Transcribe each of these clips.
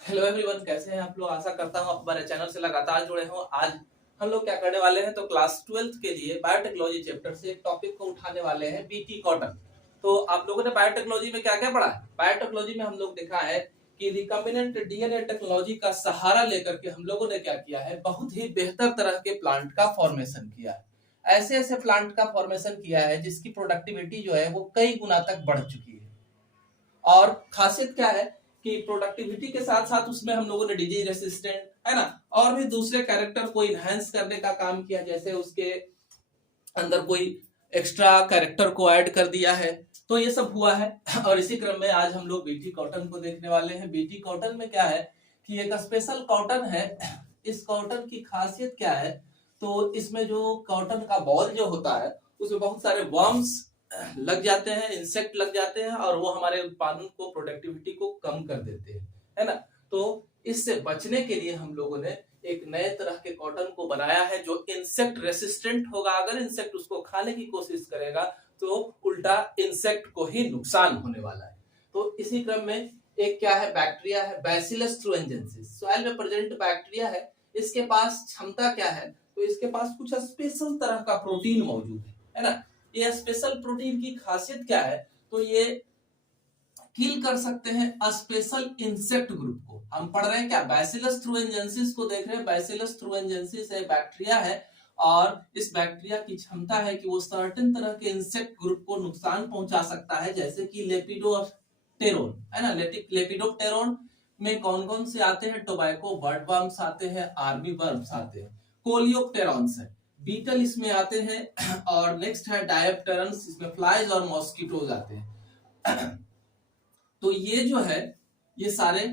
Hello everyone, कैसे हैं आप लोग। आशा करता हूँ आप हमारे चैनल से लगातार जुड़े हो। आज हम लोग क्या करने वाले हैं, तो क्लास 12th के लिए बायोटेक्नोलॉजी चैप्टर से एक टॉपिक को उठाने वाले हैं, बीटी कॉटन। तो आप लोगों ने बायोटेक्नोलॉजी में क्या क्या पढ़ा है। बायोटेक्नोलॉजी में हम लोग देखा है कि रिकम्बिनेंट डीएनए टेक्नोलॉजी का सहारा लेकर के हम लोगों ने क्या किया है, बहुत ही बेहतर तरह के प्लांट का फॉर्मेशन किया है। ऐसे ऐसे प्लांट का फॉर्मेशन किया है जिसकी प्रोडक्टिविटी जो है वो कई गुना तक बढ़ चुकी है। और खासियत क्या है कि प्रोडक्टिविटी के साथ साथ उसमें हम लोगों ने डिजीज रेसिस्टेंट है ना, और भी दूसरे कैरेक्टर को इनहेंस करने का काम किया, जैसे उसके अंदर कोई एक्स्ट्रा कैरेक्टर को ऐड कर दिया है। तो ये सब हुआ है। और इसी क्रम में आज हम लोग बीटी कॉटन को देखने वाले हैं। बीटी कॉटन में क्या है कि एक स्पेशल कॉटन है। इस कॉटन की खासियत क्या है, तो इसमें जो कॉटन का बॉल जो होता है उसमें बहुत सारे वर्म्स लग जाते हैं, इंसेक्ट लग जाते हैं, और वो हमारे उत्पादन को, प्रोडक्टिविटी को कम कर देते हैं, है ना। तो इससे बचने के लिए हम लोगों ने एक नए तरह के कॉटन को बनाया है जो इंसेक्ट रेसिस्टेंट होगा। अगर इंसेक्ट उसको खाने की कोशिश करेगा तो उल्टा इंसेक्ट को ही नुकसान होने वाला है। तो इसी क्रम में एक क्या है, बैक्टीरिया है, बैसिलस थ्रूएंजेंसिस। सॉइल में प्रेजेंट बैक्टीरिया है। इसके पास क्षमता क्या है, तो इसके पास कुछ स्पेशल तरह का प्रोटीन मौजूद है ना। ये स्पेशल प्रोटीन की खासियत क्या है, तो ये किल कर सकते हैं स्पेशल इंसेक्ट ग्रुप को। हम पढ़ रहे हैं क्या, बैसिलस थ्रूएंजेंसिस को देख रहे हैं। बैसिलस थ्रूएंजेंसिस एक बैक्टीरिया है, और इस बैक्टीरिया की क्षमता है कि वो सर्टेन तरह के इंसेक्ट ग्रुप को नुकसान पहुंचा सकता है, जैसे कि लेपिडोप्टेरोन है ना। लेपिडोप्टेरोन में कौन कौन से आते हैं, टोबैको बर्ड वर्म्स आते हैं, आर्मी वर्म्स आते हैं, कोलियोप्टेरॉन्स है, बीटल इसमें आते हैं, और नेक्स्ट है डायप्टेरन्स, इसमें फ्लाइज और मॉस्किटोज आते हैं। तो ये जो है, ये सारे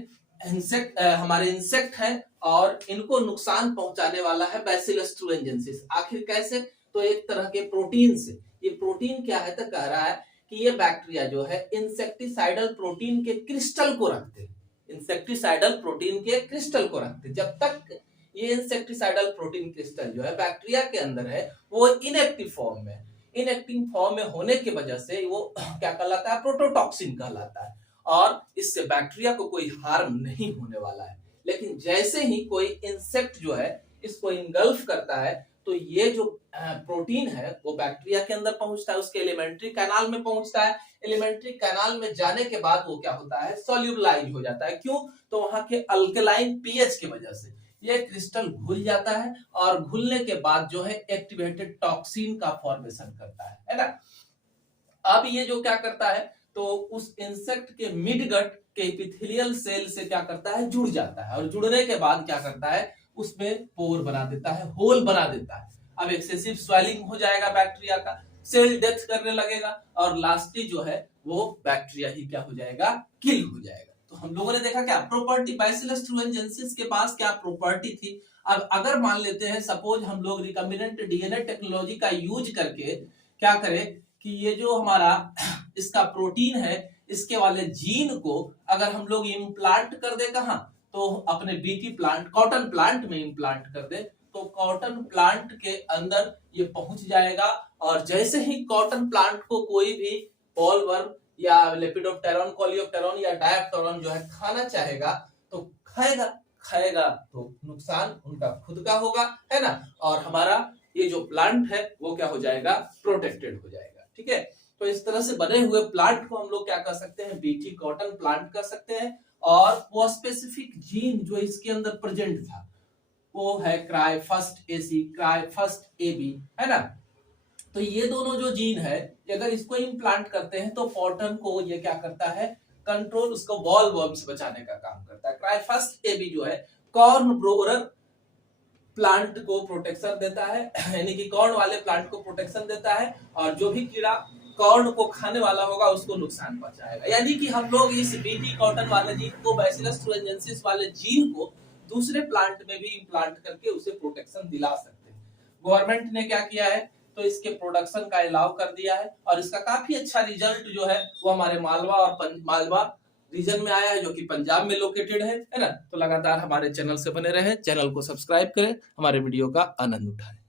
इंसेक्ट हमारे इंसेक्ट है, और इनको नुकसान पहुंचाने वाला है बैसिलस थ्रूएंजेंसिस। आखिर कैसे, तो एक तरह के प्रोटीन से। ये प्रोटीन क्या है, तो कह रहा है कि ये बैक्टीरिया जो है इंसेक्टिसाइडल प्रोटीन के क्रिस्टल को रखते हैं। इंसेक्टिसाइडल प्रोटीन के क्रिस्टल को रखते हैं। जब तक ये इंसेक्टिसाइडल प्रोटीन क्रिस्टल जो है बैक्टीरिया के अंदर है, वो इनएक्टिव फॉर्म में, इनएक्टिव फॉर्म में होने की वजह से वो क्या कहलाता है, प्रोटोटॉक्सिन कहलाता है, और इससे बैक्टीरिया को कोई हार्म नहीं होने वाला है। लेकिन जैसे ही कोई इंसेक्ट जो है इसको इंगल्फ करता है, तो ये जो प्रोटीन है वो बैक्टीरिया के अंदर पहुंचता है, उसके एलिमेंट्री कैनाल में पहुंचता है। एलिमेंट्री कैनाल में जाने के बाद वो क्या होता है, सोल्यूबलाइज हो जाता है। क्यों, तो वहां के अल्कलाइन पीएच की वजह से ये क्रिस्टल घुल जाता है, और घुलने के बाद जो है एक्टिवेटेड टॉक्सिन का फॉर्मेशन करता है ना। अब ये जो क्या करता है, तो उस इंसेक्ट के मिडगट के एपिथेलियल सेल से क्या करता है, जुड़ जाता है, और जुड़ने के बाद क्या करता है, उसमें पोर बना देता है, होल बना देता है। अब एक्सेसिव स्वेलिंग हो जाएगा बैक्टीरिया का, सेल डेथ करने लगेगा, और लास्टली जो है वो बैक्टीरिया ही क्या हो जाएगा, किल हो जाएगा। तो हम लोगों ने देखा क्या प्रॉपर्टी, बैसिलस थ्रूएंजेंसिस के पास क्या प्रॉपर्टी थी। अब अगर मान लेते हैं, सपोज हम लोग रिकम्बिनेंट डीएनए टेक्नोलॉजी का यूज करके क्या करें कि ये जो हमारा इसका प्रोटीन है, इसके वाले जीन को अगर हम लोग इम्प्लांट कर दे, कहां, तो अपने बीटी प्लांट, कॉटन प्लांट में इम्प्लांट कर दे, तो कॉटन प्लांट के अंदर ये पहुंच जाएगा। और जैसे ही कॉटन प्लांट को कोई भी बॉलवर्म या लेपिडोप्टेरॉन, कोलियोप्टेरॉन या डायप्टेरॉन जो है खाना चाहेगा, तो खाएगा। खाएगा तो नुकसान उनका खुद का होगा, है ना, और हमारा ये जो प्लांट है वो क्या हो जाएगा, प्रोटेक्टेड हो जाएगा। ठीक है, तो इस तरह से बने हुए प्लांट को हम लोग क्या कर सकते हैं, बीटी कॉटन प्लांट कर सकते हैं। और वो स्पेसिफिक जीन जो इसके अंदर प्रेजेंट था वो है क्राइफर्स्ट एसी, क्राइफर्स्ट एबी, है ना। तो ये दोनों जो जीन है, अगर इसको इम्प्लांट करते हैं तो कॉटन को ये क्या करता है, कंट्रोल, उसको बॉल वर्म से बचाने का काम करता है। क्राइफर्स्ट एबी जो है कॉर्न ब्रोअर प्लांट को प्रोटेक्शन देता है, यानी कि कॉर्न वाले प्लांट को प्रोटेक्शन देता है, और जो भी कीड़ा कॉर्न को खाने वाला होगा उसको नुकसान पहुंचाएगा। यानी कि हम लोग इस बीटी कॉटन वाले जीन को, बैसिलस थ्रूएंजेंसिस वाले जीन को दूसरे प्लांट में भी इम्प्लांट करके उसे प्रोटेक्शन दिला सकते हैं। गवर्नमेंट ने क्या किया है, तो इसके प्रोडक्शन का अलाउ कर दिया है, और इसका काफी अच्छा रिजल्ट जो है वो हमारे मालवा और मालवा रीजन में आया है, जो कि पंजाब में लोकेटेड है ना। तो लगातार हमारे चैनल से बने रहे, चैनल को सब्सक्राइब करें, हमारे वीडियो का आनंद उठाएं।